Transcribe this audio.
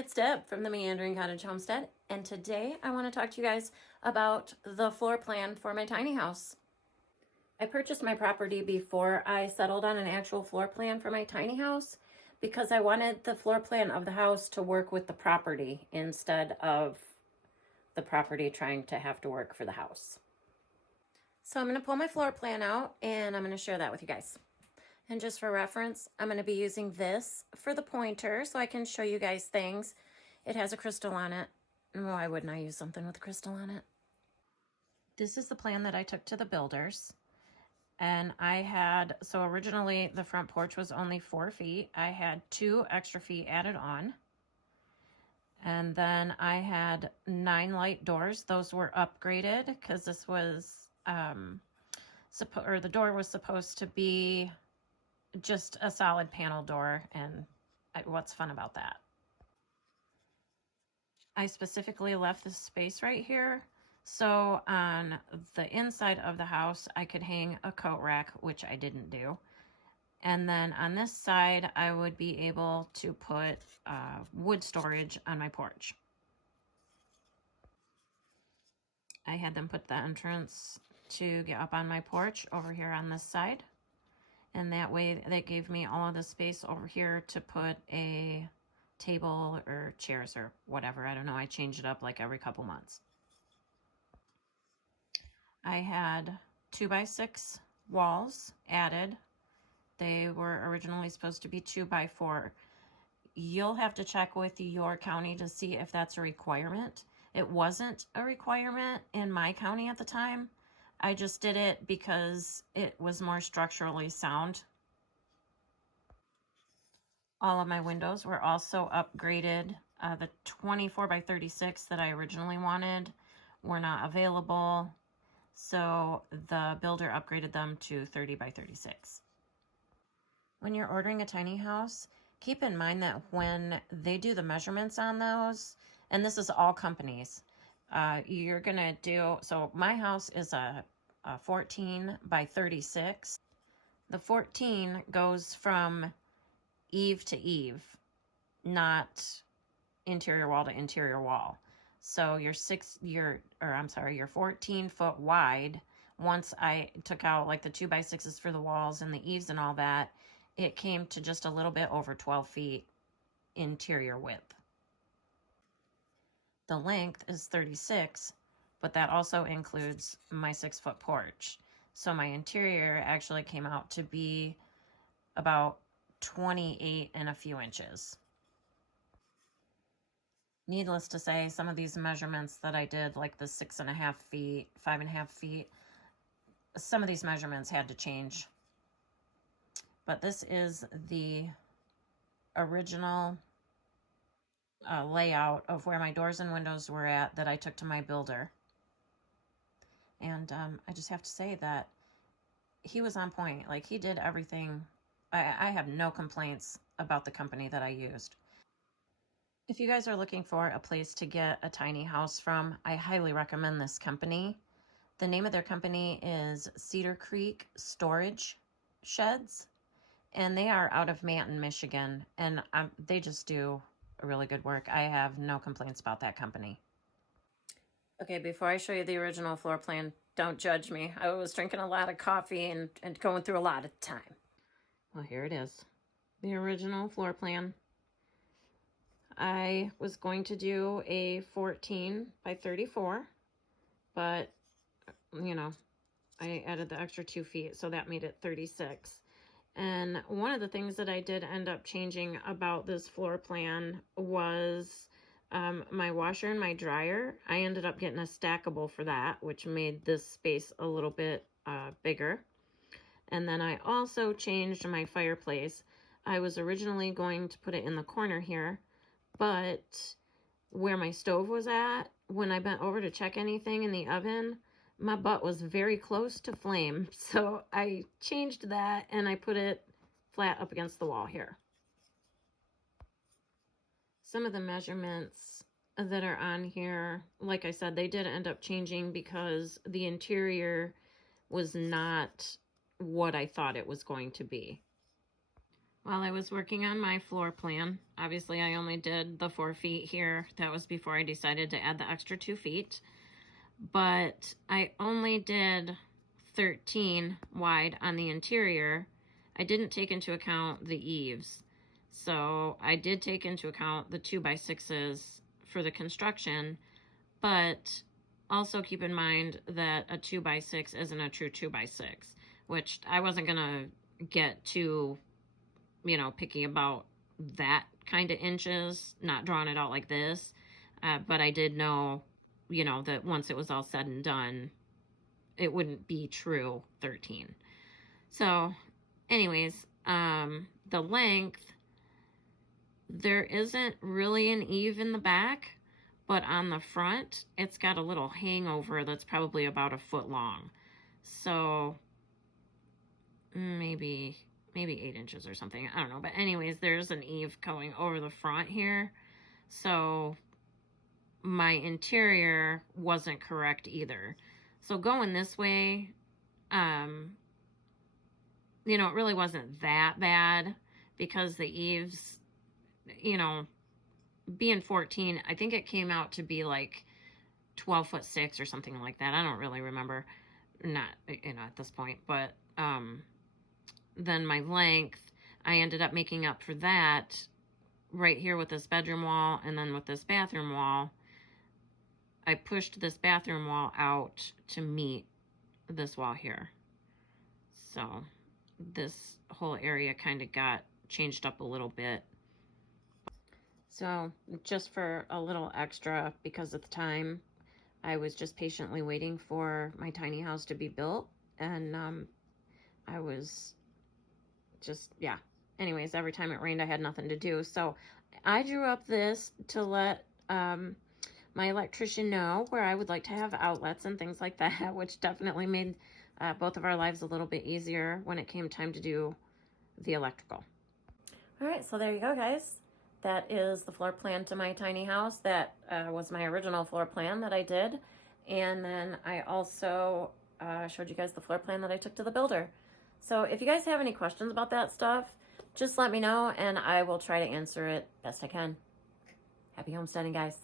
it's Deb from the Meandering Cottage Homestead, and today I want to talk to you guys about the floor plan for my tiny house. I purchased my property before I settled on an actual floor plan for my tiny house because I wanted the floor plan of the house to work with the property instead of the property trying to have to work for the house. So I'm going to pull my floor plan out and I'm going to share that with you guys. And just for reference, I'm going to be using this for the pointer so I can show you guys things. It has a crystal on it. Why wouldn't I use something with a crystal on it? This is the plan that I took to the builders. And so originally the front porch was only 4 feet. I had 2 extra feet added on. And then I had 9 light doors. Those were upgraded because this was, the door was supposed to be just a solid panel door, and what's fun about that? I specifically left this space right here so on the inside of the house I could hang a coat rack, which I didn't do, and then on this side I would be able to put wood storage on my porch. I had them put the entrance to get up on my porch over here on this side. And that way, that gave me all of the space over here to put a table or chairs or whatever. I don't know. I change it up like every couple months. I had 2x6 walls added. They were originally supposed to be 2x4. You'll have to check with your county to see if that's a requirement. It wasn't a requirement in my county at the time. I just did it because it was more structurally sound. All of my windows were also upgraded. The 24x36 that I originally wanted were not available, so the builder upgraded them to 30x36. When you're ordering a tiny house, keep in mind that when they do the measurements on those, and this is all companies, you're gonna do, so my house is a 14x36. The 14 goes from eave to eave, not interior wall to interior wall. So you're 14 foot wide. Once I took out like the 2x6s for the walls and the eaves and all that, it came to just a little bit over 12 feet interior width. The length is 36, but that also includes my 6-foot porch. So my interior actually came out to be about 28 and a few inches. Needless to say, some of these measurements that I did, like the 6.5 feet, 5.5 feet, some of these measurements had to change. But this is the original layout of where my doors and windows were at that I took to my builder. And I just have to say that he was on point. Like, he did everything. I have no complaints about the company that I used. If you guys are looking for a place to get a tiny house from, I highly recommend this company. The name of their company is Cedar Creek Storage Sheds, and they are out of Manton, Michigan, and they just do really good work. I have no complaints about that company. Okay, before I show you the original floor plan, don't judge me. I was drinking a lot of coffee and going through a lot of time. Well, here it is. The original floor plan. I was going to do a 14x34, but, you know, I added the extra 2 feet, so that made it 36. And one of the things that I did end up changing about this floor plan was my washer and my dryer. I ended up getting a stackable for that, which made this space a little bit bigger. And then I also changed my fireplace. I was originally going to put it in the corner here, but where my stove was at, when I bent over to check anything in the oven, my butt was very close to flame. So I changed that and I put it flat up against the wall here. Some of the measurements that are on here, like I said, they did end up changing because the interior was not what I thought it was going to be. While I was working on my floor plan, obviously I only did the 4 feet here. That was before I decided to add the extra 2 feet. But I only did 13 wide on the interior. I didn't take into account the eaves. So I did take into account the 2x6s for the construction, but also keep in mind that a 2x6 isn't a true 2x6, which I wasn't gonna get too, picky about that kind of inches, not drawing it out like this. But I did know, that once it was all said and done, it wouldn't be true 13. So anyways, the length, there isn't really an eave in the back, but on the front, it's got a little hangover that's probably about 1 foot long. So maybe 8 inches or something. I don't know. But anyways, there's an eave going over the front here. So my interior wasn't correct either. So going this way, it really wasn't that bad because the eaves, being 14, I think it came out to be like 12'6" or something like that. I don't really remember, not, at this point, but, then my length, I ended up making up for that right here with this bedroom wall, and then with this bathroom wall, I pushed this bathroom wall out to meet this wall here. So this whole area kind of got changed up a little bit. So just for a little extra, because at the time I was just patiently waiting for my tiny house to be built, and I was just, yeah. Anyways, every time it rained, I had nothing to do. So I drew up this to let my electrician know where I would like to have outlets and things like that, which definitely made both of our lives a little bit easier when it came time to do the electrical. All right, so there you go, guys. That is the floor plan to my tiny house. That was my original floor plan that I did. And then I also showed you guys the floor plan that I took to the builder. So if you guys have any questions about that stuff, just let me know and I will try to answer it best I can. Happy homesteading, guys.